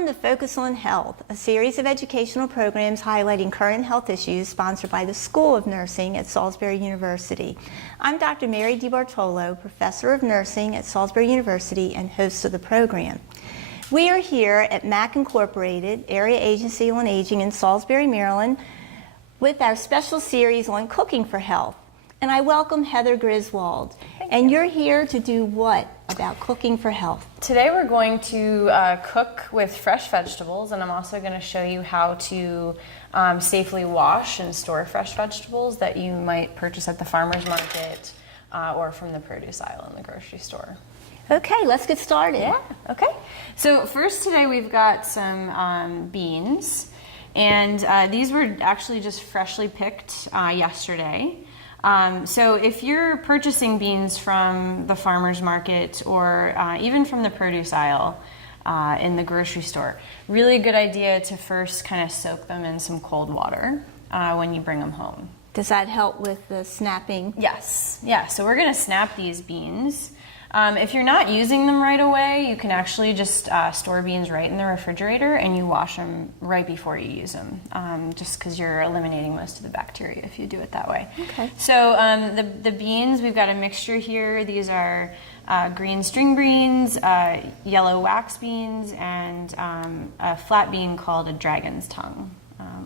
Welcome to Focus on Health, a series of educational programs highlighting current health issues sponsored by the School of Nursing at Salisbury University. I'm Dr. Mary DiBartolo, Professor of Nursing at Salisbury University and host of the program. We are here at MAC Incorporated, Area Agency on Aging in Salisbury, Maryland, with our special series on cooking for health. And I welcome Heather Griswold. And you're here to do what about cooking for health? Today we're going to cook with fresh vegetables, and I'm also going to show you how to safely wash and store fresh vegetables that you might purchase at the farmer's market or from the produce aisle in the grocery store. Okay, let's get started. Yeah, okay. So first today we've got some beans, and these were actually just freshly picked yesterday. So if you're purchasing beans from the farmer's market or even from the produce aisle in the grocery store, really good idea to first kind of soak them in some cold water when you bring them home. Does that help with the snapping? Yes. Yeah, so we're going to snap these beans. If you're not using them right away, you can actually just store beans right in the refrigerator and you wash them right before you use them, just because you're eliminating most of the bacteria if you do it that way. Okay. So the beans, we've got a mixture here. These are green string beans, yellow wax beans, and a flat bean called a dragon's tongue,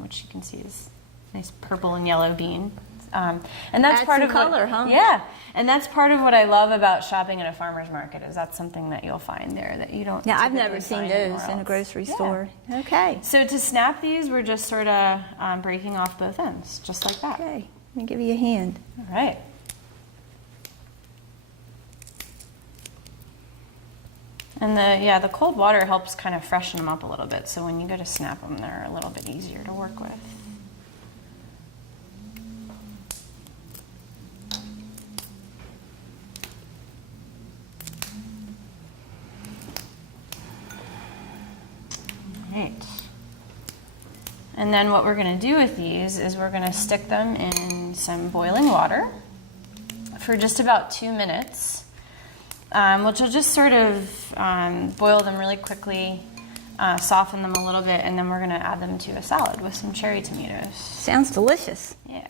which you can see is a nice purple and yellow bean. And that's Add part some of color, huh? Yeah, and that's part of what I love about shopping at a farmer's market is that's something that you'll find there that you don't. Yeah, I've typically never seen find those anywhere in a else. grocery Yeah. store. Okay. So to snap these, we're just sort of breaking off both ends, just like that. Okay, let me give you a hand. All right. And the cold water helps kind of freshen them up a little bit, so when you go to snap them, they're a little bit easier to work with. Right. And then what we're going to do with these is we're going to stick them in some boiling water for just about 2 minutes, which will just sort of boil them really quickly, soften them a little bit, and then we're going to add them to a salad with some cherry tomatoes. Sounds delicious. Yeah.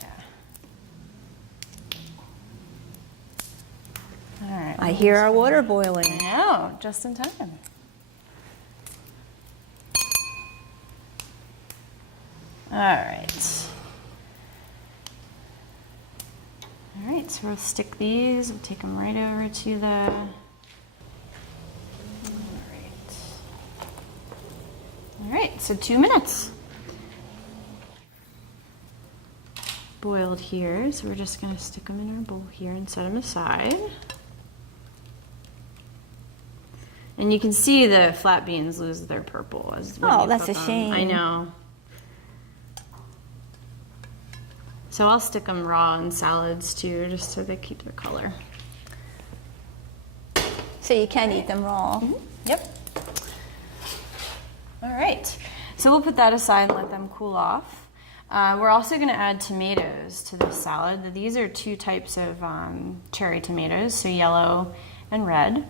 All right. I hear our water boiling. No, just in time. All right. All right, so we'll stick these, we'll take them right over to the, all right, so 2 minutes. Boiled here, so we're just gonna stick them in our bowl here and set them aside. And you can see the flat beans lose their purple as when Oh, you that's cook a them. shame. I know. So I'll stick them raw in salads too, just so they keep their color. So you can eat them raw. Mm-hmm. Yep. All right. So we'll put that aside and let them cool off. We're also going to add tomatoes to this salad. These are two types of cherry tomatoes, so yellow and red.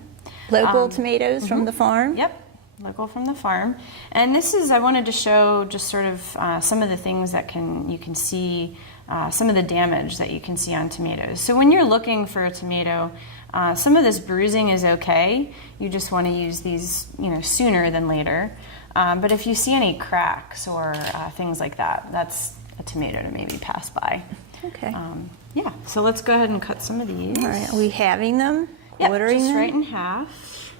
Local tomatoes from the farm? Yep, local from the farm. And this is, I wanted to show just sort of some of the things that you can see, some of the damage that you can see on tomatoes. So when you're looking for a tomato, some of this bruising is okay. You just want to use these, sooner than later. But if you see any cracks or things like that, that's a tomato to maybe pass by. Okay. Yeah, so let's go ahead and cut some of these. All right, are we having them? Yep, Quartering just them? right in half.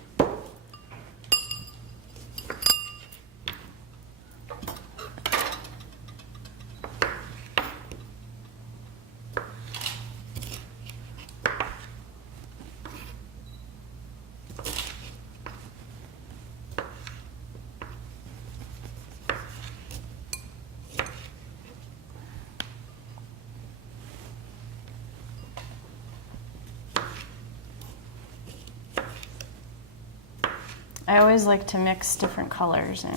I always like to mix different colors in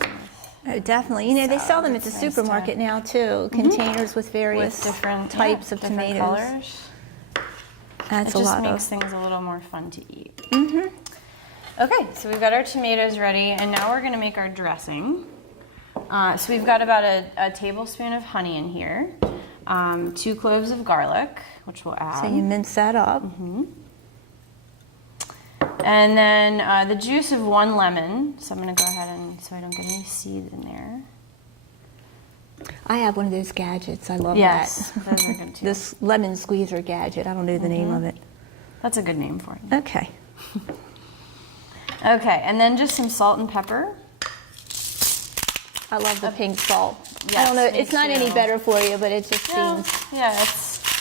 Oh, definitely. They sell them at the it's nice supermarket now too. Containers with various with different types of different tomatoes. colors. That's It a just lot makes of. things a little more fun to eat. Okay, so we've got our tomatoes ready, and now we're gonna make our dressing. So we've got about a tablespoon of honey in here, 2 cloves of garlic, which we'll add. So you mince that up. And then the juice of 1 lemon. So I'm gonna go ahead and, so I don't get any seeds in there. I have one of those gadgets. I love Yes, that. those are good too. This lemon squeezer gadget. I don't know the name of it. That's a good name for it. Okay. Okay, and then just some salt and pepper. I love the pink salt. Yes, I don't know. me It's not any too. better for you, but it just No, seems. yeah,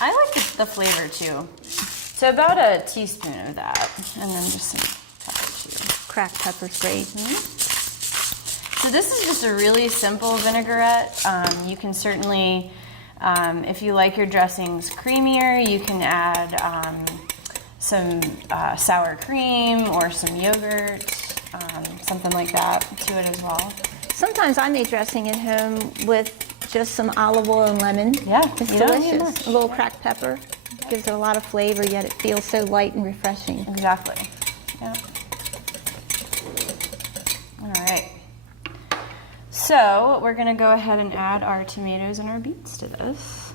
I like the flavor too. So about a teaspoon of that, and then just some pepper too. Cracked pepper's great. So this is just a really simple vinaigrette. You can certainly, if you like your dressings creamier, you can add some sour cream or some yogurt, something like that to it as well. Sometimes I make dressing at home with just some olive oil and lemon. Yeah, It's you don't need delicious. much. A little cracked pepper gives it a lot of flavor, yet it feels so light and refreshing. Exactly. Yeah. All right. So we're going to go ahead and add our tomatoes and our beets to this.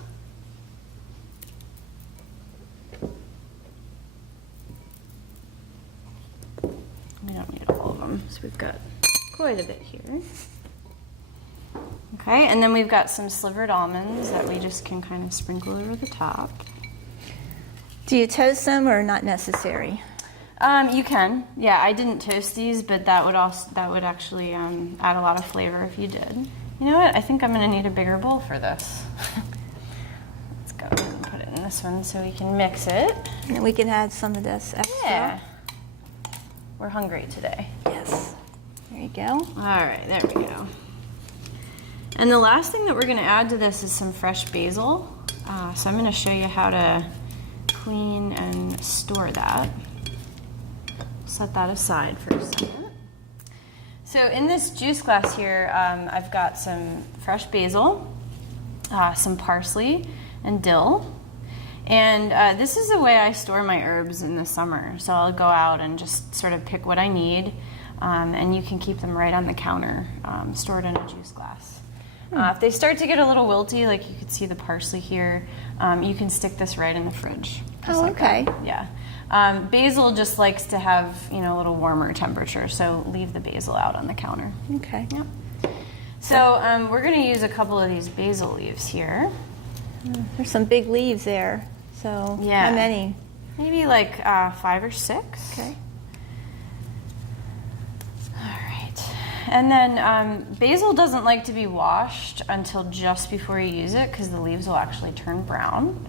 We don't need all of them, so we've got quite a bit here. Okay, and then we've got some slivered almonds that we just can kind of sprinkle over the top. Do you toast them or not necessary? You can. Yeah, I didn't toast these, but that would actually add a lot of flavor if you did. You know what? I think I'm going to need a bigger bowl for this. Let's go ahead and put it in this one so we can mix it. And then we can add some of this extra. Yeah. We're hungry today. Yes. There you go. All right, there we go. And the last thing that we're going to add to this is some fresh basil. So I'm going to show you how to clean and store that. Set that aside for a second. So in this juice glass here, I've got some fresh basil, some parsley and dill. And this is the way I store my herbs in the summer. So I'll go out and just sort of pick what I need, and you can keep them right on the counter, stored in a juice glass. If they start to get a little wilty, like you could see the parsley here, you can stick this right in the fridge. Oh, okay. Yeah. Basil just likes to have, a little warmer temperature, so leave the basil out on the counter. Okay. Yep. So we're going to use a couple of these basil leaves here. There's some big leaves there. So Yeah. how many? Maybe like 5 or 6. Okay. All right. And then basil doesn't like to be washed until just before you use it because the leaves will actually turn brown.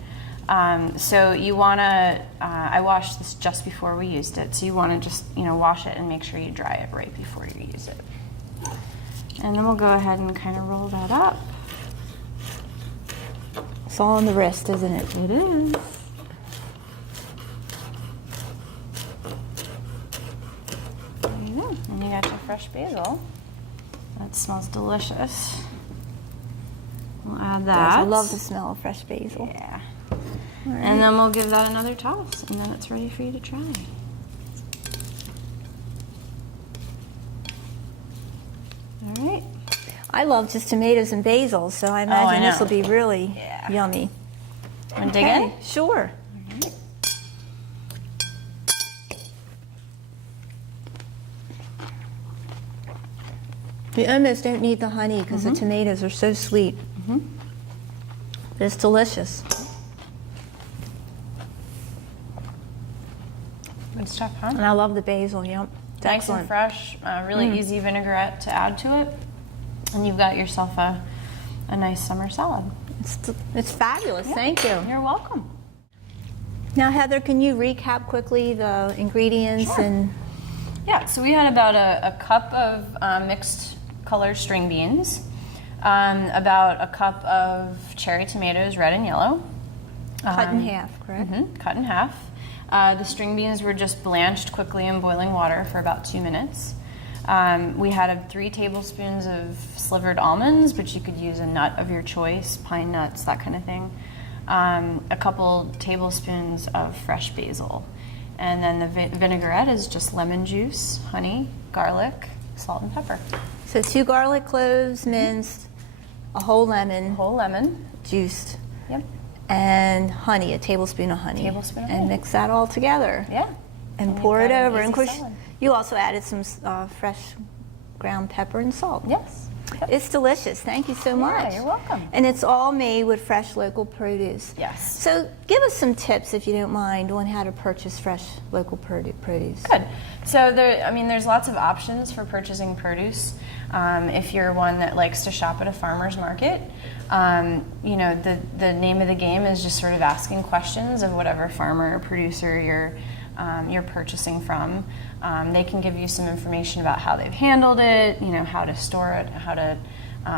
So you want to, I washed this just before we used it, so you want to just, wash it and make sure you dry it right before you use it. And then we'll go ahead and kind of roll that up. It's all on the wrist, isn't it? It is. There you go. And you got your fresh basil. That smells delicious. We'll add that. I love the smell of fresh basil. Yeah. All right. And then we'll give that another toss, and then it's ready for you to try. All right. I love just tomatoes and basil, so I imagine this know. will be really Yeah. yummy. Want to dig in? Sure. You almost don't need the honey because the tomatoes are so sweet. But it's delicious. Good stuff, huh? And I love the basil, yep. It's Nice excellent. and fresh, really easy vinaigrette to add to it. And you've got yourself a nice summer salad. It's fabulous, thank you. You're welcome. Now, Heather, can you recap quickly the ingredients? Sure. And Yeah, so we had about a cup of mixed color string beans, about a cup of cherry tomatoes, red and yellow. cut in half, correct? Cut in half. The string beans were just blanched quickly in boiling water for about 2 minutes. We had 3 tablespoons of slivered almonds, but you could use a nut of your choice, pine nuts, that kind of thing. A couple tablespoons of fresh basil. And then the vinaigrette is just lemon juice, honey, garlic, salt, and pepper. So 2 garlic cloves minced, a whole lemon Whole lemon. juiced, Yep. and honey, a tablespoon of honey. Tablespoon of and honey. mix that all together. Yeah. And And pour you've it got an over. And of easy course, salad. you also added some fresh ground pepper and salt. Yes. Yep. It's delicious. Thank you so much. Yeah, you're welcome. And it's all made with fresh local produce. Yes. So give us some tips, if you don't mind, on how to purchase fresh local produce. Good. So there's lots of options for purchasing produce. If you're one that likes to shop at a farmer's market, the name of the game is just sort of asking questions of whatever farmer or producer you're purchasing from. They can give you some information about how they've handled it, how to store it, how to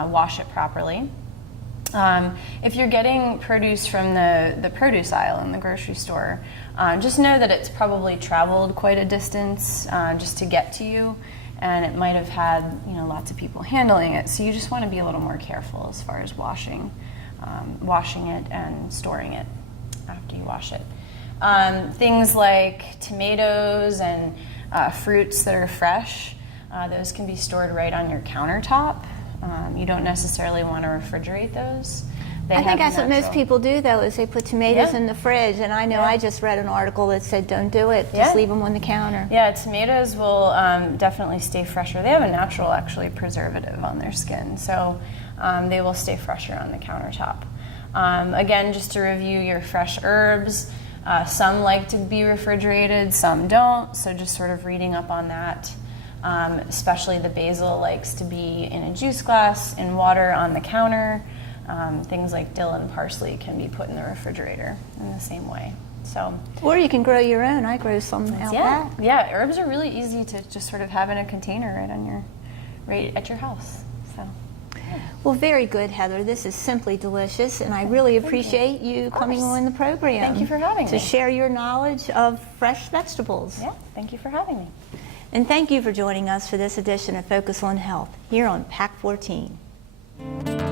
wash it properly. If you're getting produce from the produce aisle in the grocery store, just know that it's probably traveled quite a distance just to get to you, and it might have had lots of people handling it. So you just want to be a little more careful as far as washing it and storing it after you wash it. Things like tomatoes and fruits that are fresh, those can be stored right on your countertop. You don't necessarily want to refrigerate those. I think that's what most people do, though, is they put tomatoes Yeah. in the fridge. And I know I just read an article that said don't do it. Just Yeah. leave them on the counter. Yeah, tomatoes will definitely stay fresher. They have a natural, actually, preservative on their skin, so they will stay fresher on the countertop. Again, just to review your fresh herbs, some like to be refrigerated, some don't, so just sort of reading up on that. Especially the basil likes to be in a juice glass, in water on the counter. Things like dill and parsley can be put in the refrigerator in the same way. So, Or you can grow your own. I grow some out back. yeah, herbs are really easy to just sort of have in a container right at your house. So, Well, very good, Heather. This is simply delicious, and I really appreciate you coming course. on the program. Thank you for having to me. share your knowledge of fresh vegetables. yeah, thank you for having me. And thank you for joining us for this edition of Focus on Health here on PAC 14.